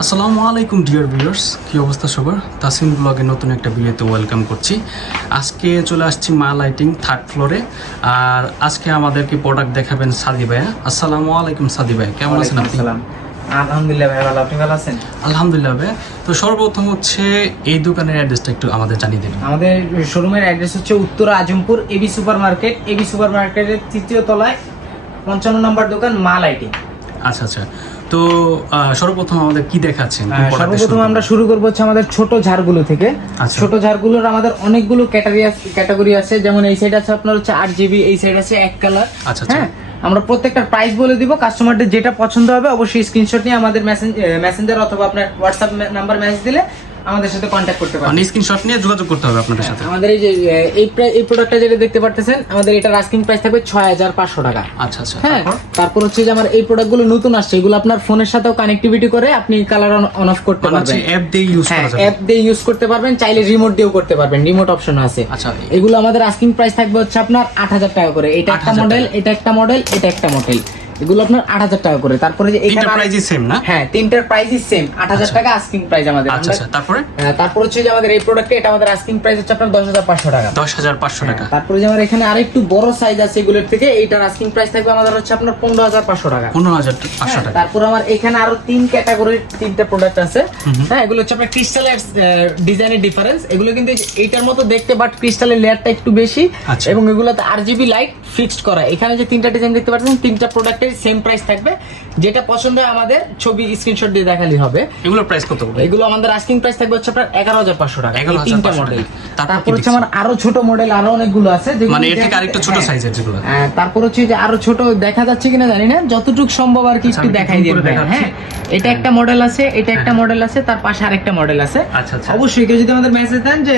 আসসালামু আলাইকুম dear viewers, কী অবস্থা সবার? তাসিন ব্লগে নতুন একটা ভিডিওতে ওয়েলকাম করছি। আজকে চলে আসছি মা লাইটিং থার্ড ফ্লোরে। আর আজকে আমাদেরকে প্রোডাক্ট দেখাবেন সাদি ভাইয়া। আসসালামু আলাইকুম সাদি ভাই, কেমন আছেন আপনি? আলহামদুলিল্লাহ ভাই, ভালো। আপনি ভালো আছেন? আলহামদুলিল্লাহ ভাই। তো সর্বপ্রথম হচ্ছে এই দোকানের অ্যাড্রেসটা একটু আমাদের জানিয়ে দেবেন। আমাদের শোরুমের অ্যাড্রেস হচ্ছে Uttara Azampur AB super market. AB super মার্কেটের ৩য় তলায় ৫৫ নম্বর দোকান মা লাইটিং। আচ্ছা আচ্ছা। তো সর্বপ্রথম আমাদের কি দেখাচ্ছেন? সর্বপ্রথম আমরা শুরু করবো হচ্ছে আমাদের ছোট ঝাড়গুলো থেকে। ছোট ঝাড়গুলোর আমাদের অনেকগুলো ক্যাটাগরি আছে, যেমন এই সাইড আছে আপনার হচ্ছে 8GB, এই সাইড আছে 1 কালার। আচ্ছা। হ্যাঁ, আমরা প্রত্যেকটা প্রাইস বলে দিব। কাস্টমারদের যেটা পছন্দ হবে অবশ্যই স্ক্রিনশট নিয়ে আমাদের মেসেঞ্জার অথবা আপনার হোয়াটসঅ্যাপ নাম্বার মেসেজ দিলে আমাদের সাথে কন্ট্যাক্ট করতে পারেন। মানে স্ক্রিনশট নিয়ে যোগাযোগ করতে হবে আপনাদের সাথে। আমাদের এই যে এই প্রোডাক্টটা যেটা দেখতে পারতেছেন, আমাদের এটার আস্কিং প্রাইস থাকবে 6500 টাকা। আচ্ছা আচ্ছা। হ্যাঁ, তারপর হচ্ছে যে আমার এই প্রোডাক্টগুলো নতুন আসছে, এগুলো আপনার ফোনের সাথেও কানেক্টিভিটি করে আপনি কালার অন অফ করতে পারবেন। অ্যাপ দিয়ে ইউজ করা যাবে। অ্যাপ দিয়ে ইউজ করতে পারবেন, চাইলে রিমোট দিয়েও করতে পারবেন, রিমোট অপশন আছে। আচ্ছা, এগুলো আমাদের আস্কিং প্রাইস থাকবে হচ্ছে আপনার 8000 টাকা করে। এটা একটা মডেল, এটা একটা মডেল, এটা একটা মডেল। এগুলো আপনার 8000 টাকা করে। তারপরে যে এখানে প্রাইসই সেম না? হ্যাঁ, তিনটার প্রাইসই সেম, 8000 টাকা আস্কিং প্রাইস আমাদের। আচ্ছা। তারপর হচ্ছে যে আমাদের এই প্রোডাক্টে এটা আমাদের আস্কিং প্রাইস হচ্ছে আপনার 10500 টাকা। 10500 টাকা। তারপরে যে আমার এখানে আরেকটু বড় সাইজ আছে এগুলোর থেকে, এইটার আস্কিং প্রাইস থাকবে আমাদের হচ্ছে আপনার 15500 টাকা। 15500 টাকা। তারপর আমার এখানে আরো 3 ক্যাটাগরির 3টা প্রোডাক্ট আছে। হ্যাঁ, এগুলো হচ্ছে আপনার ক্রিস্টালের ডিজাইনের ডিফারেন্স। এগুলো কিন্তু এইটার মতো দেখতে, বাট ক্রিস্টালের লেয়ারটা একটু বেশি, এবং এগুলোতে RGB লাইট ফিক্সড করা। এখানে যে 3টা ডিজাইন দেখতে পাচ্ছেন, 3টা প্রোডাক্টের সেম প্রাইস থাকবে। যেটা পছন্দ হয় আমাদের ছবি স্ক্রিনশট দিয়ে দেখালেই হবে। এগুলোর প্রাইস কত হবে? এগুলো আমাদের আস্কিং প্রাইস থাকবে হচ্ছে আপনার 11500 টাকা। 11500 মডেল। টাকা। তারপর হচ্ছে আমার আরো ছোট মডেল আরো অনেকগুলো আছে, মানে এর থেকে আরেকটু ছোট সাইজের যেগুলো। তারপর হচ্ছে যে আরো ছোট দেখা যাচ্ছে কিনা জানি না, যতটুকু সম্ভব আর কি একটু দেখাই দিই। হ্যাঁ, এটা একটা মডেল আছে, এটা একটা মডেল আছে, তার পাশে আরেকটা মডেল আছে। আচ্ছা। অবশ্যই কেউ যদি আমাদের মেসেজ দেন যে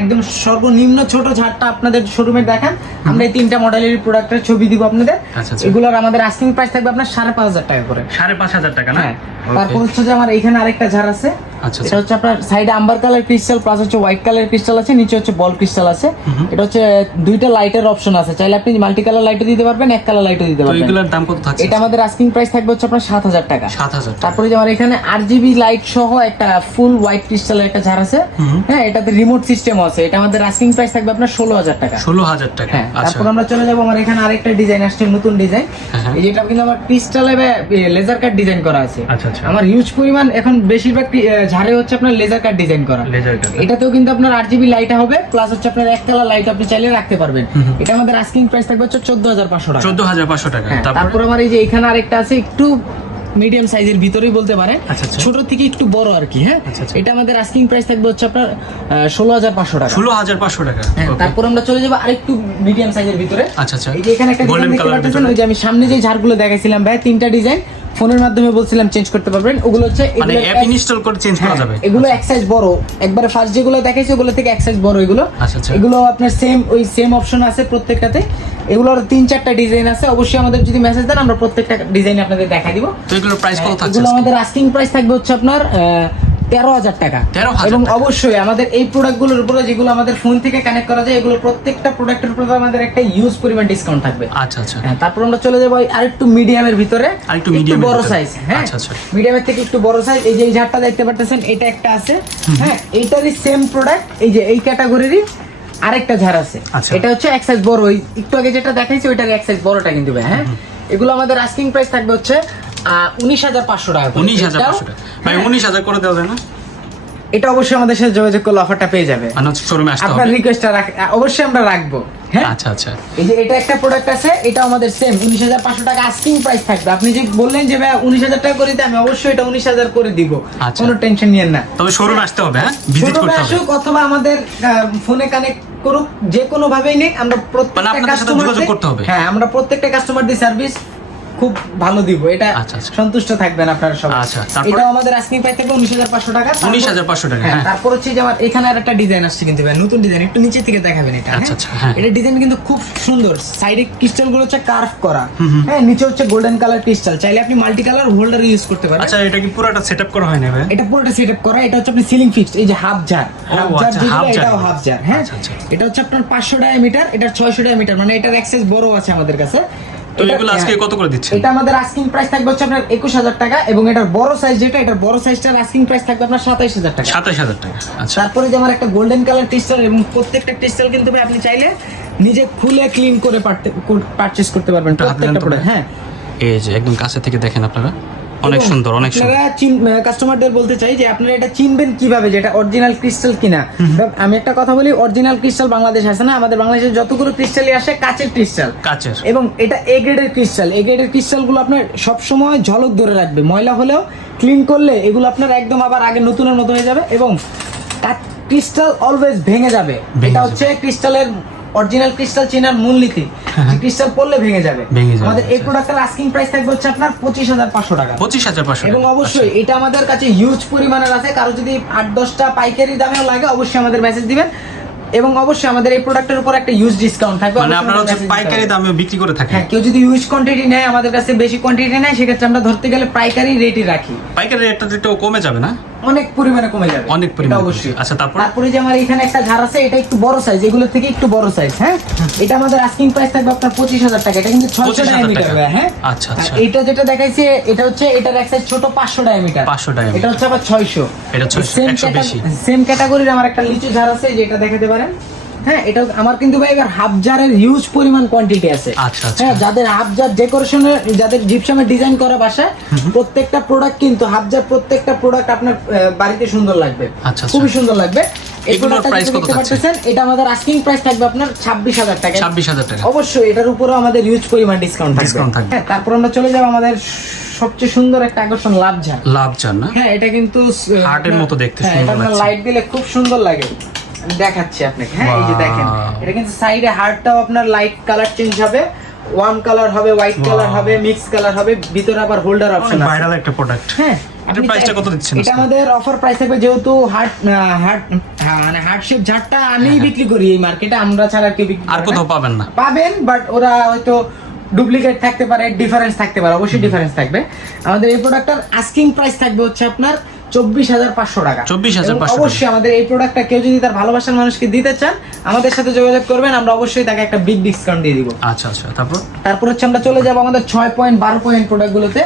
একদম সর্বনিম্ন ছোট ঝাড়টা আপনাদের শোরুমে দেখান, আমরা এই 3টা মডেলের প্রোডাক্টের ছবি দিব আপনাদের। এগুলোর আমাদের আস্কিং প্রাইস থাকবে আপনার 5500 টাকা করে। 5500 টাকা না? তারপর হচ্ছে যে আমার এখানে আরেকটা ঝাড় আছে। এটা হচ্ছে আপনার সাইডে আম্বার কালার ক্রিস্টাল প্লাস হচ্ছে হোয়াইট কালার ক্রিস্টাল আছে, নিচে হচ্ছে বল ক্রিস্টাল আছে। এটা হচ্ছে 2টা লাইটের অপশন আছে, চাইলে আপনি মাল্টি কালার লাইটও দিতে পারবেন, এক কালার লাইটও দিতে পারবেন। এগুলোর দাম কত থাকছে? এটা আমাদের আস্কিং প্রাইস থাকবে হচ্ছে আপনার 7000 টাকা। 7000। তারপরে যে আমার এখানে RGB লাইট সহ একটা ফুল হোয়াইট ক্রিস্টালের একটা ঝাড় আছে। হ্যাঁ, এটাতে রিমোট সিস্টেম আছে। এটা আমাদের আস্কিং প্রাইস থাকবে আপনার 16000 টাকা। 16000 টাকা। আচ্ছা, তারপর আমরা চলে যাব আমার এখানে আরেকটা ডিজাইন আসছে, নতুন ডিজাইন। এই যেটা কিন্তু আমার ক্রিস্টালে লেজার কাট ডিজাইন করা আছে। আচ্ছা। আমার হিউজ পরিমাণ এখন বেশিরভাগ ঝাড়ে হচ্ছে আপনার লেজার কাট ডিজাইন করা। এটাতেও কিন্তু আপনার RGB লাইট হবে, প্লাস হচ্ছে আপনার এক কালার লাইট আপনি চাইলে রাখতে পারবেন। এটা আমাদের আস্কিং প্রাইস থাকবে হচ্ছে 14500 টাকা। 14500 টাকা। তারপর আমার এই যে এখানে আরেকটা আছে, একটু মিডিয়াম সাইজের ভিতরেই বলতে পারেন, ছোট থেকে একটু বড় আর কি। হ্যাঁ, এটা আমাদের আস্কিং প্রাইস থাকবে হচ্ছে আপনার 16500 টাকা। 16500 টাকা। তারপর আমরা চলে যাব আরেকটু মিডিয়াম সাইজের ভিতরে। আচ্ছা। এই যে এখানে একটা ডিজাইন দেখতে পাচ্ছেন, ওই যে আমি সামনে যে ঝাড়গুলো দেখাইছিলাম ভাই, 3টা ডিজাইন ফোনের মাধ্যমে বলছিলাম চেঞ্জ করতে পারবেন। ওগুলো হচ্ছে মানে অ্যাপ ইনস্টল করে চেঞ্জ করা যাবে। এগুলো এক সাইজ বড়, একবারে ফার্স্ট যেগুলো দেখাইছি ওগুলো থেকে এক সাইজ বড় এগুলো। আচ্ছা। এগুলো আপনার সেম অপশন আছে প্রত্যেকটাতে। এগুলোর 3-4টা ডিজাইন আছে। অবশ্যই আমাদের যদি মেসেজ দেন আমরা প্রত্যেকটা ডিজাইন আপনাদের দেখাই দিব। তো এগুলোর প্রাইস কত থাকছে? এগুলো আমাদের আস্কিং প্রাইস থাকবে হচ্ছে আপনার 13000 টাকা। এবং অবশ্যই আমাদের এই প্রোডাক্টগুলোর উপরে যেগুলো আমাদের ফোন থেকে কানেক্ট করা যায়, এগুলো প্রত্যেকটা প্রোডাক্টের উপরে আমাদের একটা ইউজ পরিমাণ ডিসকাউন্ট থাকবে। আচ্ছা। তারপর আমরা চলে যাবো আরেকটু মিডিয়ামের ভিতরে, একটু বড় সাইজ। হ্যাঁ, মিডিয়ামের থেকে একটু বড় সাইজ। এই যে এই ঝাড়টা দেখতে পাচ্ছেন, এটা একটা আছে। হ্যাঁ, এইটারই সেম প্রোডাক্ট, এই যে এই ক্যাটাগরিরই আরেকটা ঝাড় আছে। এটা হচ্ছে এক সাইজ বড়, ওই একটু আগে যেটা দেখাইছি ওইটার এক সাইজ বড়টা কিন্তু। হ্যাঁ, এগুলো আমাদের আস্কিং প্রাইস থাকবে হচ্ছে 19500 টাকা। 19500 টাকা ভাই, 19000 করে দেওয়া যায় না? এটা অবশ্যই আমাদের সাথে যোগাযোগ করলে অফারটা পেয়ে যাবে। শোরুমে আসতে হবে, আপনার রিকোয়েস্টটা অবশ্যই আমরা রাখবো। হ্যাঁ, আচ্ছা। এই যে এটা একটা প্রোডাক্ট আছে, এটা আমাদের সেম 19500 টাকা আস্কিং প্রাইস থাকবে। আপনি যে বললেন যে ভাই 19000 টাকা করে দিতে, আমি অবশ্যই এটা 19000 করে দিব, কোনো টেনশন নিয়েন না। তবে শোরুমে আসতে হবে, হ্যাঁ, ভিজিট করতে হবে, অথবা আমাদের ফোনে কানেক্ট করুক, যে কোনো ভাবেই নেই, আমরা প্রত্যেকটা কাস্টমার যোগাযোগ করতে হবে। হ্যাঁ, আমরা প্রত্যেকটা কাস্টমারদের সার্ভিস খুব ভালো দিব, এটা সন্তুষ্ট থাকবেন আপনারা সবাই। এটা আমাদের আস্কিং প্রাইস থাকবে 19500 টাকা। 19500 টাকা। হ্যাঁ, তারপর হচ্ছে যে আমার এখানে আরেকটা ডিজাইন আসছে কিন্তু ভাই, নতুন ডিজাইন, একটু নিচে থেকে দেখাবেন এটা। এটা ডিজাইন কিন্তু খুব সুন্দর, সাইডে ক্রিস্টাল গুলো হচ্ছে কার্ভ করা। হ্যাঁ, নিচে হচ্ছে গোল্ডেন কালার ক্রিস্টাল, চাইলে আপনি মাল্টি কালার হোল্ডার ইউজ করতে পারেন। আচ্ছা, এটা কি পুরোটা সেটআপ করা হয় না ভাই? এটা পুরোটা সেটআপ করা, এটা হচ্ছে আপনি সিলিং ফিক্সড। এই যে হাফ জার, এটাও হাফ জার। হ্যাঁ, এটা হচ্ছে আপনার 500 ডায়ামিটার, এটা 600 ডায়ামিটার, মানে এটার অ্যাক্সেস বড় আছে আমাদের কাছে। তো এগুলো আজকে কত করে দিচ্ছেন? এটা আমাদের আস্কিং প্রাইস থাকবে হচ্ছে আপনার 21000 টাকা এবং এটার বড় সাইজ যেটা, এটার বড় সাইজটার আস্কিং প্রাইস থাকবে আপনার 27000 টাকা। 27000 টাকা। আচ্ছা, তারপরে যে আমার একটা গোল্ডেন কালার ক্রিস্টাল, এবং প্রত্যেকটা ক্রিস্টাল কিন্তু ভাই আপনি চাইলে নিজে খুলে ক্লিন করে পারচেজ করতে পারবেন প্রত্যেকটা প্রোডাক্ট। হ্যাঁ, এই যে একদম কাছে থেকে দেখেন আপনারা, অনেক সুন্দর, অনেক সুন্দর। আপনারা কাস্টমারদের বলতে চাই যে আপনারা এটা চিনবেন কিভাবে যেটা অরিজিনাল ক্রিস্টাল কিনা। আমি একটা কথা বলি, অরিজিনাল ক্রিস্টাল বাংলাদেশ আসে না, আমাদের বাংলাদেশে যতগুলো ক্রিস্টালই আসে কাচের ক্রিস্টাল, কাচের, এবং এটা এ গ্রেডের ক্রিস্টাল। এ গ্রেডের ক্রিস্টালগুলো আপনার সব সময় ঝলক ধরে রাখবে, ময়লা হলেও ক্লিন করলে এগুলো আপনার একদম আবার আগে নতুনের মতো হয়ে যাবে, এবং ক্রিস্টাল অলওয়েজ ভেঙে যাবে। এটা হচ্ছে ক্রিস্টালের অরিজিনাল ক্রিস্টাল চেনার মূলনীতি, ক্রিস্টাল পড়লে ভেঙে যাবে। আমাদের এই প্রোডাক্টের আস্কিং প্রাইস থাকবে হচ্ছে আপনার 25500 টাকা। 25500। এবং অবশ্যই এটা আমাদের কাছে হিউজ পরিমাণের আছে, কারো যদি 8-10টা পাইকারি দামেও লাগে অবশ্যই আমাদের মেসেজ দিবেন, এবং অবশ্যই আমাদের এই প্রোডাক্টের উপর একটা হিউজ ডিসকাউন্ট থাকবে। মানে আপনারা হচ্ছে পাইকারি দামে বিক্রি করে থাকেন? হ্যাঁ, কেউ যদি হিউজ কোয়ান্টিটি নেয়, আমাদের কাছে বেশি কোয়ান্টিটি নেয়, সেক্ষেত্রে আমরা ধরতে গেলে পাইকারি রেটই রাখি। পাইকারি রেটটা একটু কমে যাবে না? অনেক পরিমাণে কমে যাবে, অনেক পরিমাণে অবশ্যই। আচ্ছা, তারপরে যে আমার এখানে একটা ঝাড় আছে, এটা একটু বড় সাইজ, এগুলোর থেকে একটু বড় সাইজ। হ্যাঁ, এটা আমাদের আস্কিং প্রাইস থাকবে আপনার 25000 টাকা। এটা কিন্তু 600 ডায়ামিটার। হ্যাঁ, আচ্ছা আচ্ছা। এটা যেটা দেখাইছে এটা হচ্ছে এটার এক সাইজ ছোট 500 ডায়ামিটার। 500 ডায়ামিটার। এটা হচ্ছে আবার 600। এটা 600, 100 বেশি। সেম ক্যাটাগরির আমার একটা লিচু ঝাড় আছে, যেটা দেখাতে পারেন। হ্যাঁ, এটা আমার কিন্তু ভাই এবার হাফ জারের হিউজ পরিমাণ কোয়ান্টিটি আছে। আচ্ছা আচ্ছা। হ্যাঁ, যাদের হাফ জার ডেকোরেশনের, যাদের জিপসামের ডিজাইন করা বাসায়, প্রত্যেকটা প্রোডাক্ট কিন্তু হাফ জার, প্রত্যেকটা প্রোডাক্ট আপনার বাড়িতে সুন্দর লাগবে। আচ্ছা, খুবই সুন্দর লাগবে। এগুলোর প্রাইস কত থাকছে? এটা আমাদের আস্কিং প্রাইস থাকবে আপনার 26000 টাকা। 26000 টাকা। অবশ্যই এটার উপরেও আমাদের হিউজ পরিমাণ ডিসকাউন্ট থাকবে। হ্যাঁ, তারপর আমরা চলে যাব আমাদের সবচেয়ে সুন্দর একটা আকর্ষণ, লাভঝাড়। লাভঝাড় না? হ্যাঁ, এটা কিন্তু হার্টের মতো দেখতে সুন্দর লাগছে। এটা লাইট দিলে খুব সুন্দর লাগে। আমি দেখাচ্ছি আপনাকে। হ্যাঁ, এই যে দেখেন, এটা কিন্তু সাইডে হার্টটাও আপনার লাইট কালার চেঞ্জ হবে, ওয়ার্ম কালার হবে, হোয়াইট কালার হবে, মিক্স কালার হবে, ভিতরে আবার হোল্ডার অপশন আছে। ভাইরাল একটা প্রোডাক্ট। হ্যাঁ, এটার প্রাইসটা কত দিচ্ছেন? এটা আমাদের অফার প্রাইস থাকবে, যেহেতু মানে হার্ট শেপ ঝাড়টা আমিই বিক্রি করি এই মার্কেটে, আমরা ছাড়া কেউ বিক্রি আর কোথাও পাবেন না। পাবেন, বাট ওরা হয়তো ডুপ্লিকেট থাকতে পারে, ডিফারেন্স থাকতে পারে, অবশ্যই ডিফারেন্স থাকবে। আমাদের এই প্রোডাক্টটার আস্কিং প্রাইস থাকবে হচ্ছে আপনার 24500 টাকা। 24500। অবশ্যই আমাদের এই প্রোডাক্টটা কেউ যদি তার ভালোবাসার মানুষকে দিতে চান, আমাদের সাথে যোগাযোগ করবেন, আমরা অবশ্যই তাকে একটা বিগ ডিসকাউন্ট দিয়ে দিব। আচ্ছা আচ্ছা। তারপর হচ্ছে আমরা চলে যাব আমাদের 6 পয়েন্ট 12 পয়েন্ট প্রোডাক্টগুলোতে।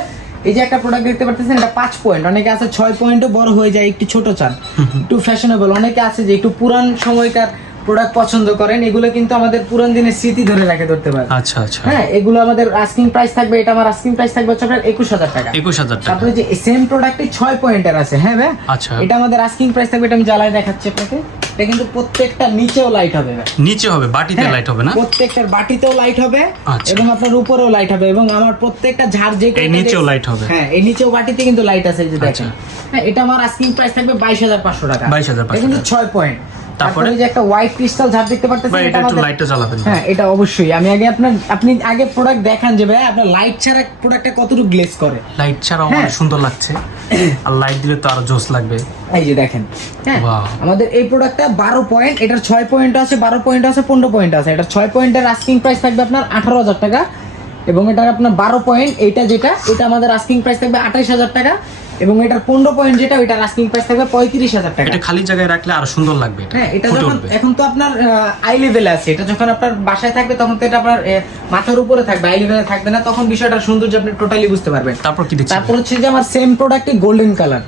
এই যে একটা প্রোডাক্ট দেখতে পাচ্ছেন, এটা 5 পয়েন্ট। অনেকে আছে 6 পয়েন্টও বড় হয়ে যায়, একটু ছোট চান, একটু ফ্যাশনেবল। অনেকে আছে যে একটু পুরান সময়কার প্রোডাক্ট পছন্দ করেন, এগুলো কিন্তু আমাদের পুরান দিনের স্মৃতি ধরে ধরতে পারে। আচ্ছা আচ্ছা। হ্যাঁ, এগুলো আমাদের আস্কিং প্রাইস থাকবে, এটা আমার আস্কিং প্রাইস থাকবে হচ্ছে আপনার 21000 টাকা। 21000 টাকা। তারপরে যে সেম প্রোডাক্টে 6 পয়েন্টের আছে। হ্যাঁ ভাই, আচ্ছা। এটা আমাদের আস্কিং প্রাইস থাকবে, এটা আমি জ্বালায় দেখাচ্ছি আপনাকে। এটা কিন্তু প্রত্যেকটা নিচেও লাইট হবে ভাই। নিচে হবে, বাটিতে লাইট হবে না? প্রত্যেকটার বাটিতেও লাইট হবে, এবং আপনার উপরেও লাইট হবে, এবং আমার প্রত্যেকটা ঝাড় যে এই নিচেও লাইট হবে। হ্যাঁ, এই নিচেও বাটিতে কিন্তু লাইট আছে, এই যে দেখেন। হ্যাঁ, এটা আমার আস্কিং প্রাইস থাকবে 22500 টাকা। 22500 এটা কিন্তু 6 পয়েন্ট। তারপরে যে একটা হোয়াইট ক্রিস্টাল ঝাড় দেখতে পাচ্ছেন, এটা একটু লাইটটা জ্বালাবেন। হ্যাঁ, এটা অবশ্যই। আমি আগে আপনি আগে প্রোডাক্ট দেখান যে ভাই আপনার লাইট ছাড়া প্রোডাক্টটা কতটুকু গ্লেজ করে। লাইট ছাড়া অনেক সুন্দর লাগছে, আর লাইট দিলে তো আরো জোস লাগবে। এই যে দেখেন। হ্যাঁ, আমাদের এই প্রোডাক্টটা 12 পয়েন্ট, এটার 6 পয়েন্ট আছে, 12 পয়েন্ট আছে, 15 পয়েন্ট আছে। এটা 6 পয়েন্টের আস্কিং প্রাইস থাকবে আপনার 18000 টাকা, এবং এটা আপনার 12 পয়েন্ট এটা যেটা, এটা আমাদের আস্কিং প্রাইস থাকবে 28000 টাকা, এবং এটার 15 পয়েন্ট যেটা, ওইটার আস্কিং প্রাইস থাকবে 35000 টাকা। এটা খালি জায়গায় রাখলে আরো সুন্দর লাগবে। হ্যাঁ, এটা যখন এখন তো আপনার আই লেভেলে আছে, এটা যখন আপনার বাসায় থাকবে তখন তো এটা আপনার মাথার উপরে থাকবে, আই লেভেলে থাকবে না, তখন বিষয়টা সৌন্দর্য আপনি টোটালি বুঝতে পারবেন। তারপর কি দেখছেন? তারপর হচ্ছে যে আমার সেম প্রোডাক্টে গোল্ডেন কালার।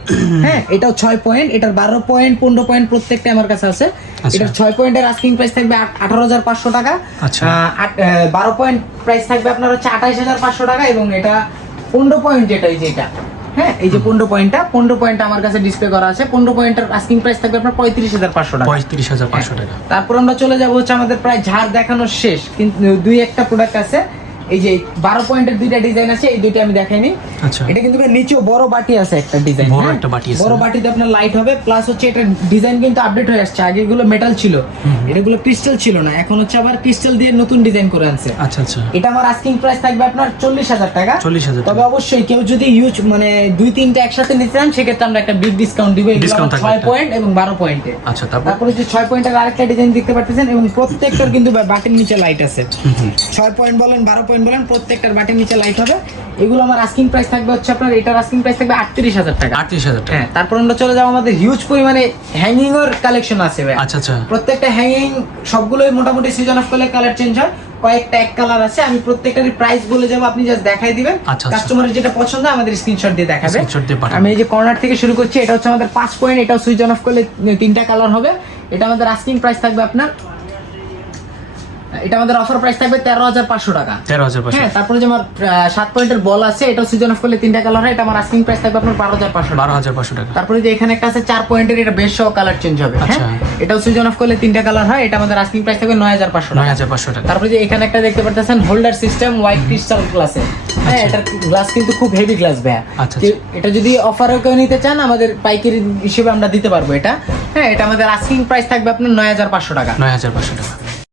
হ্যাঁ, এটাও 6 পয়েন্ট, এটার 12 পয়েন্ট 15 পয়েন্ট প্রত্যেকটা আমার কাছে আছে। এটার 6 পয়েন্টের আস্কিং প্রাইস থাকবে 18500 টাকা। আচ্ছা। 12 পয়েন্ট প্রাইস থাকবে আপনার হচ্ছে 28500 টাকা, এবং এটা 15 পয়েন্ট যেটা, এই যে এটা। হ্যাঁ, এই যে 15 পয়েন্টটা আমার কাছে ডিসপ্লে করা আছে। 15 পয়েন্টের আস্কিং প্রাইস থাকবে আপনার 35500 টাকা। 35500 টাকা। তারপর আমরা চলে যাব হচ্ছে আমাদের প্রায় ঝাড় দেখানো শেষ, কিন্তু দুই একটা প্রোডাক্ট আছে। এই যে 12 পয়েন্টের দুইটা ডিজাইন আছে, এই দুইটা আমি দেখাইনি। আচ্ছা। এটা কিন্তু নিচেও বড় বাটি আছে একটা ডিজাইন, বড় একটা বাটি আছে, বড় বাটিতে আপনার লাইট হবে, প্লাস হচ্ছে এটা ডিজাইন কিন্তু আপডেট হয়ে আসছে। আগে এগুলো মেটাল ছিল, এগুলো ক্রিস্টাল ছিল না, এখন হচ্ছে আবার ক্রিস্টাল দিয়ে নতুন ডিজাইন করে আনছে। আচ্ছা আচ্ছা। এটা আমার আস্কিং প্রাইস থাকবে আপনার 40000 টাকা। 40000। তবে অবশ্যই কেউ যদি ইউজ মানে 2-3টা একসাথে নিতে চান, সেক্ষেত্রে আমরা একটা বিগ ডিসকাউন্ট দিব। এগুলো 6 পয়েন্ট এবং 12 পয়েন্টে। আচ্ছা। তারপর হচ্ছে 6 পয়েন্টের আরেকটা ডিজাইন দেখতে পাচ্ছেন, এবং প্রত্যেকটার কিন্তু বাটির নিচে লাইট আছে। 6 পয়েন্ট বলেন 12 পয়েন্ট বলেন, প্রত্যেকটার বাটির নিচে লাইট হবে। এগুলো আমার আস্কিং প্রাইস থাকবে হচ্ছে আপনার, এটার আস্কিং প্রাইস থাকবে 38000 টাকা। 38000 টাকা। হ্যাঁ, তারপর আমরা চলে যাব আমাদের হিউজ পরিমাণে হ্যাঙ্গিং এর কালেকশন আছে ভাই। আচ্ছা আচ্ছা। প্রত্যেকটা হ্যাঙ্গিং সবগুলোই মোটামুটি সিজন অফ করলে কালার চেঞ্জ হয়। কয়েকটা এক কালার আছে, আমি প্রত্যেকটারই প্রাইস বলে যাব, আপনি জাস্ট দেখাই দিবেন। কাস্টমারের যেটা পছন্দ আমাদের স্ক্রিনশট দিয়ে দেখাবে। আমি এই যে কর্নার থেকে শুরু করছি, এটা হচ্ছে আমাদের 5 পয়েন্ট, এটাও সুইচ অন অফ করলে 3টা কালার হবে। এটা আমাদের আস্কিং প্রাইস থাকবে আপনার, এটা আমাদের অফার প্রাইস থাকবে 13,500 টাকা। 13,500। হ্যাঁ, তারপরে যে আমার 7 পয়েন্টের বল আছে, এটা সুইচ অন অফ করলে 3টা কালার হয়, এটা আমার আস্কিং প্রাইস থাকবে আপনার 12,500 টাকা। তারপরে যে এখানে একটা আছে 4 পয়েন্টের, এটা বেশ সহ কালার চেঞ্জ হবে। হ্যাঁ, এটাও সুইচ অন অফ করলে 3টা কালার হয়, এটা আমাদের আস্কিং প্রাইস থাকবে 9,500 টাকা। তারপরে যে এখানে একটা দেখতে পাচ্ছেন হোল্ডার সিস্টেম হোয়াইট ক্রিস্টাল গ্লাসে। হ্যাঁ, এটার গ্লাস কিন্তু খুব হেভি গ্লাস ভাইয়া। এটা যদি অফারেও কেউ নিতে চান আমাদের পাইকারি হিসেবে আমরা দিতে পারবো এটা। হ্যাঁ, এটা আমাদের আস্কিং প্রাইস থাকবে আপনার 9,500 টাকা। 9,500 টাকা।